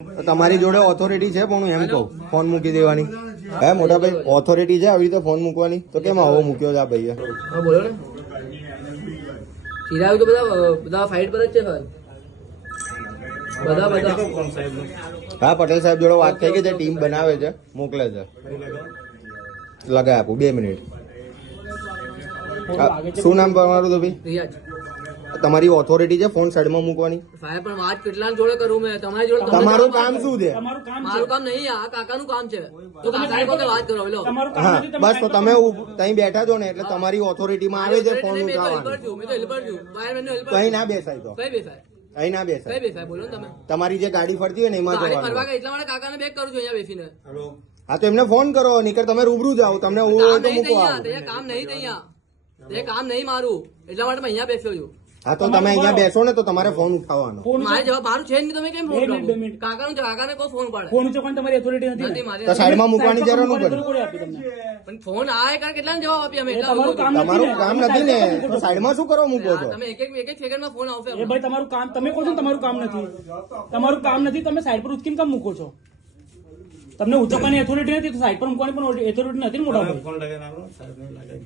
તમારી જોડે ઓથોરિટી છે પણ હું એમ કહું ફોન મૂકી દેવાની. હે મોટા ભાઈ ઓથોરિટી છે આવી રીતે ફોન મૂકવાની તો કેમ આવો મૂક્યો છે આ ભાઈએ? હા બોલો ને. ચિરાગ તો બધા ફાઇટ પર જ છે સર. બધા હા પટેલ સાહેબ જોડે વાત થઈ ગઈ છે, ટીમ બનાવે છે, મોકલે છે. લગાય આપું 2 મિનિટ. શું નામ તમારું તો ભાઈ? રિયાજ. તમારી ઓથોરિટી છે ફોન સાઈડમાં મૂકવાની? સાહેબ પણ વાત કેટલા જોડે કરું મેં તમારી જોડે. તમારું કામ શું છે? મારું કામ નહીં, આ કાકાનું કામ છે. તો કાકા સાથે વાત કરો. બોલો. હા બસ તો તમે ત્યાં બેઠા છો ને એટલે તમારી ઓથોરિટીમાં આવે છે ફોન ઉઠાવવાનો. કઈ ના બેસાય તો કઈ બેસાય? અહીં ના કઈ બેસાય. બેસાય બોલો ને તમે. તમારી જે ગાડી ફરતી હોય ને એમાં ગાડી જવાનું. ફરવા ગઈ એટલા માટે કાકાને બેક કરું છું અહીંયા બેસીને. હા તો એમને ફોન કરો, નીકળ તમે રૂબરૂ જાઓ, તમને એવું હોય કામ તો નહીં મૂકો અહીંયા, આવો. તે કામ નહીં અહીંયા, તે કામ નહીં મારું એટલા માટે મેં અહીંયા બેસ્યો છું. હા તો તમે અહીંયા બેસો ને તો તમારે ફોન ઉઠાવવાનો. મારે જવાબ મારું છે જ નહીં, તમે કેમ ફોન કરો? કાકાનું છે, કાકાને કોઈ ફોન પાડે ફોન ઉચકવાની તમારી ઓથોરિટી નથી નથી મારી. તો સાઈડમાં મૂકવાની જરૂર ન પડે. કોણે આપી તમને? પણ ફોન આ એક કેટલાને જવાબ આપીએ અમે? એટલા તમારું લોકો કામ છું. તમારું કામ નથી ને તો સાઈડમાં શું કરો મૂકો છો? તમે એક એક સેકન્ડમાં ફોન આવશે. એ ભાઈ તમારું કામ, તમે કહો છો ને તમારું કામ નથી, તમારું કામ નથી, તમે સાઈડ પર ઉચકીને કામ મૂકો છો? તમને ઉચકવાની ઓથોરિટી નથી તો સાઈડ પર મૂકવાની પણ ઓથોરિટી નથી ને મોટા ભાઈ.